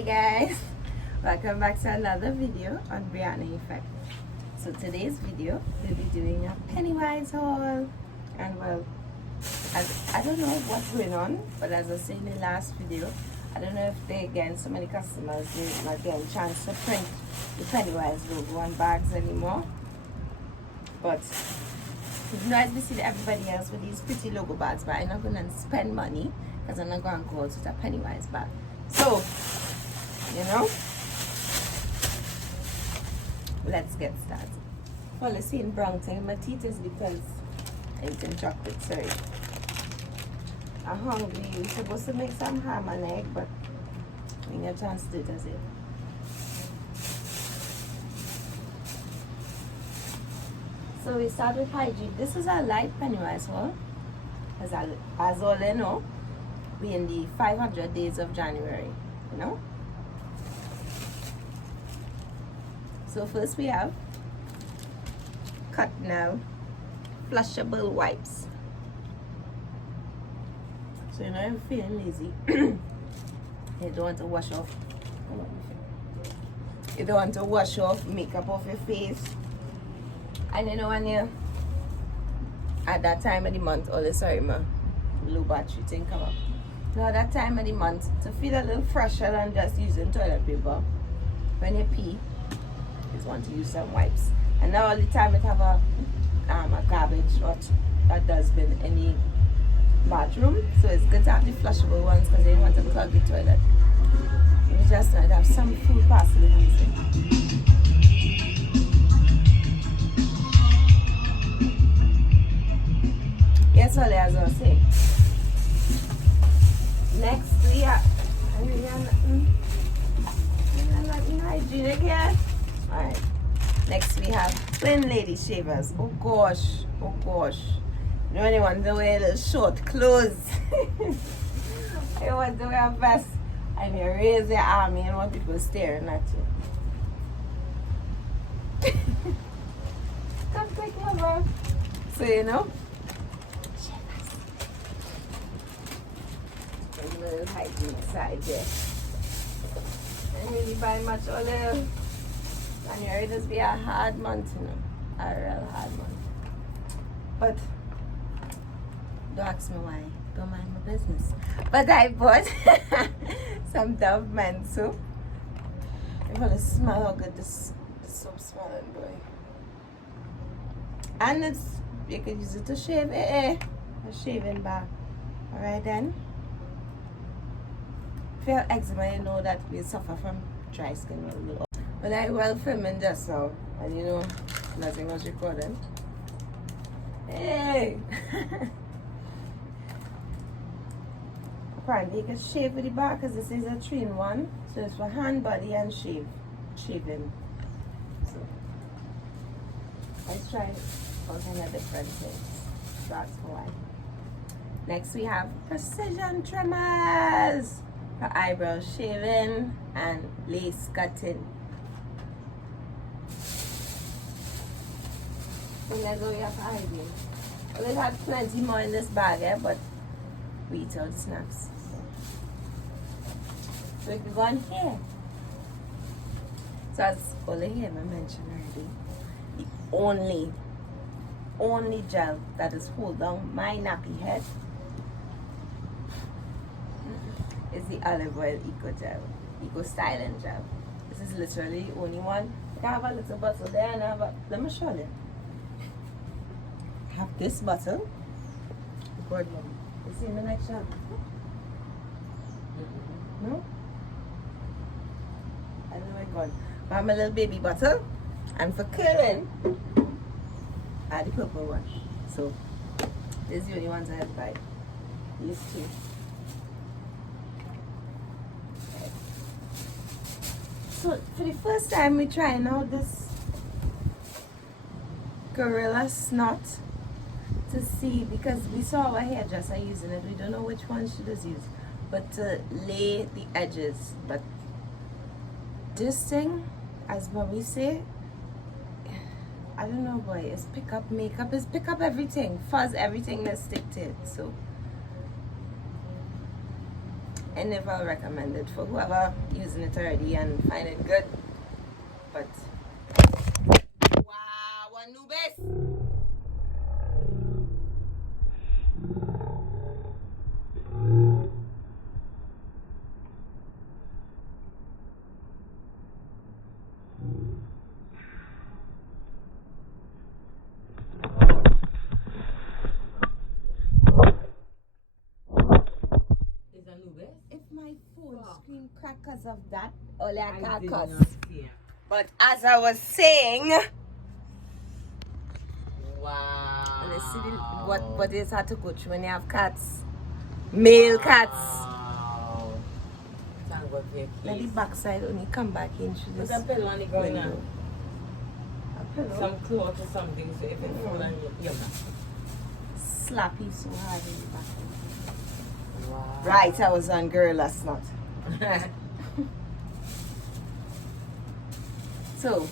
Hey guys, welcome back to another video on Brianna Effect. So today's video we'll be doing a Pennywise haul, and well, I don't know what's going on, but as I said in the last video, I don't know if they're getting so many customers, they're not getting a chance to print the Pennywise logo on bags anymore. But you know, as we see everybody else with these pretty logo bags, but I'm not going to spend money because I'm not going to go out with a Pennywise bag. So, you know, let's get started. Well, I see in brown thing, my teeth is because I'm eating chocolate, sorry. I'm hungry. We're supposed to make some ham and egg, but we didn't get a chance to do it as it. So we start with Hygiene. This is a light Pennywise haul. As all you know, we're in the 500 days of January, you know. So first we have cut now flushable wipes. So you know, I'm feeling lazy. You don't want to wash off. You don't want to wash off makeup off your face. And you know, when you at that time of the month, sorry, my low battery thing come up. Now that time of the month, to feel a little fresher than just using toilet paper, when you pee, you just want to use some wipes. And now all the time it have a garbage or a dustbin in the bathroom, so it's good to have the flushable ones because you don't want to clog the toilet. You just want to have some food possibly missing. Yes, all as I was saying. Next we are nothing hygiene again. Alright. Next we have twin lady shavers. Oh gosh. You know when you want to wear little short clothes. You want to wear a vest and you raise your arm and you want people staring at you. Come quick, mother. So you know. Little hygiene side there. I didn't really buy much olive. January just be a hard month, you know. A real hard month. But don't ask me why. Don't mind my business. But I bought some Dove mint soap. You want to smell how good this soap smelling, boy. And you can use it to shave a shaving bar. Alright then. If you have eczema, you know that we suffer from dry skin. But I was filming just now, and you know, nothing was recording. Hey! Apparently, you can shave with the bar because this is a 3-in-1. So it's for hand, body, and shaving. So let's try all kind of different things. That's why. Next, we have precision trimmers for eyebrow shaving and lace cutting. So let's go we have Hygiene. Well, it had plenty more in this bag, but we eat all the snacks. So we can go on here. So as all the hair I mentioned already, the only gel that is hold down my nappy head is the olive oil eco styling gel. This is literally the only one. I have a little bottle there and let me show you. I have this bottle. Good one. You see in the next shot? No? I don't know where it's gone. I have my little baby bottle, and for curling, I have the purple one. So these are the only ones I have buy. These two. So for the first time we're trying out this Gorilla Snot to see, because we saw our hairdresser using it. We don't know which one she does use, but to lay the edges. But this thing, as mommy say, I don't know, boy, it's pick up makeup, it's pick up everything, fuzz everything that stick to it. So And if I'll recommend it for whoever using it already and find it good. But wow, Anubis! If my phone screen crack because of that, only I can't cuss. But as I was saying, wow. let's see what is hard to go through when you have cats, male cats. Wow. Let the backside only come back in through this Put a pillow on the ground now. window. A pillow? Some cloth or something so if it fall on your back. Slappy so hard in the back. Wow. Right, I was on girl last night. So,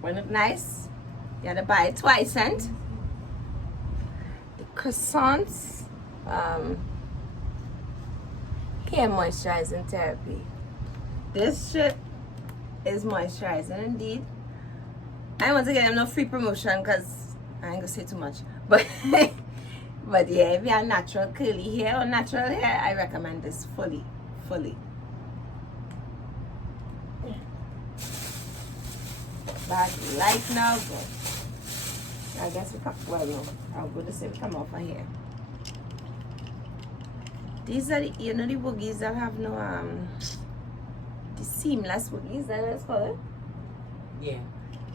wasn't it nice? You had to buy it twice, and the croissants, hair moisturizing therapy. This shit is moisturizing indeed. I want to get them no free promotion because I ain't gonna say too much, but but yeah, if you have natural curly hair or natural hair, I recommend this fully. Bag light now, but I guess we come, well no, I'll go to say we come off of here. These are the, you know, the boogies that have no the seamless boogies, that is called it?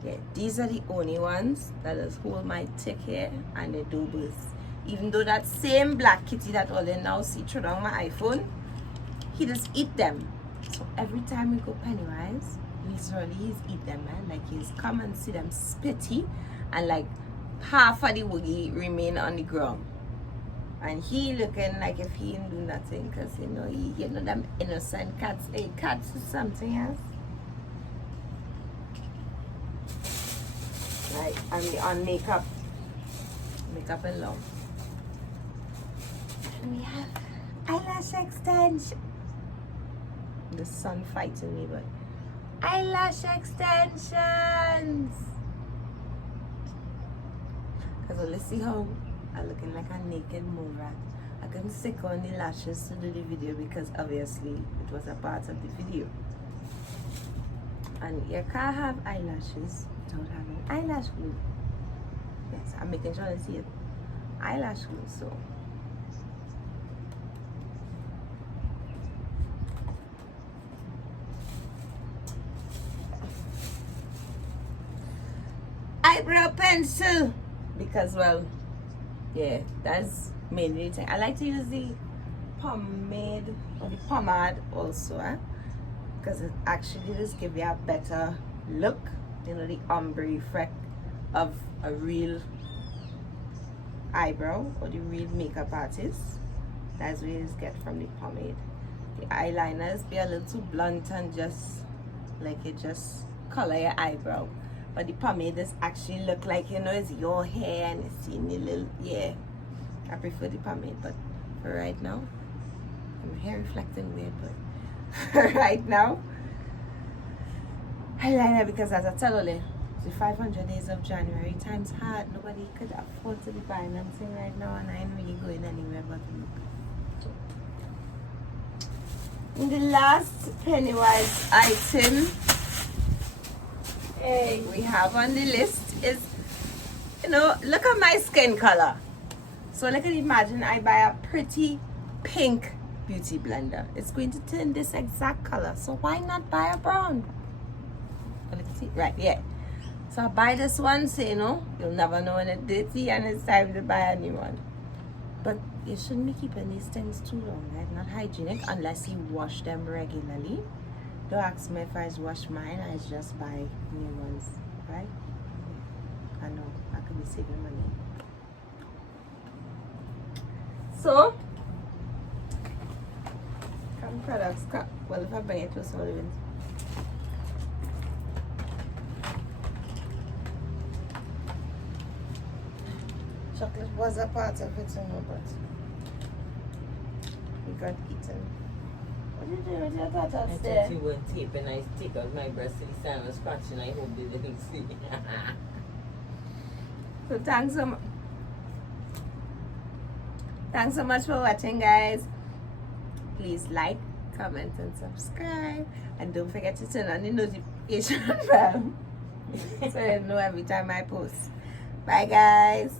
Yeah, these are the only ones that just hold my thick hair and they do burst. Even though that same black kitty that all they now see through on my iPhone, he just eat them. So every time we go Pennywise, literally he's eat them, man. Like he's come and see them spitty and like half of the woogie remain on the ground. And he looking like if he didn't do nothing because you know them innocent cats. Hey, cats is something else. Right, and we on makeup and long. And we have eyelash extension. The sun fighting me, but eyelash extensions. Because let's see how I'm looking like a naked mole rat. I couldn't stick on the lashes to do the video because obviously it was a part of the video. And you can't have eyelashes without having eyelash glue. Yes, I'm making sure I see it. Eyelash glue, so. Eyebrow pencil. Because, well, yeah, that's mainly the thing. I like to use the pomade or the pomade also, because it actually just gives you a better look. You know, the ombre effect of a real eyebrow or the real makeup artist. That's what you just get from the pomade. The eyeliners be a little too blunt and just like it just color your eyebrow. But the pomade does actually look like, you know, it's your hair and it's in the little, yeah. I prefer the pomade, but for right now, I'm hair reflecting weird, but for right now, eyeliner, because as I tell you, the 500 days of January times hard. Nobody could afford to be buying anything right now, and I ain't really going anywhere but look. In the last Pennywise item we have on the list is, you know, look at my skin color. So look at, imagine I buy a pretty pink beauty blender. It's going to turn this exact color. So why not buy a brown? Right, yeah. So I buy this one, so you know, you'll never know when it's dirty and it's time to buy a new one. But you shouldn't be keeping these things too long, right? Not hygienic unless you wash them regularly. Don't ask me if I wash mine, I just buy new ones, right? I know, I could be saving money. So, come products, well, if I bring it to Sullivan's. Chocolate was a part of it, you know, but we got eaten. What are you doing with your I tatas thought there? you were taping. I stick out my breast to the side and was scratching. I hope they didn't see. So thanks so much for watching, guys. Please like, comment, and subscribe, and don't forget to turn on the notification bell so you know every time I post. Bye, guys.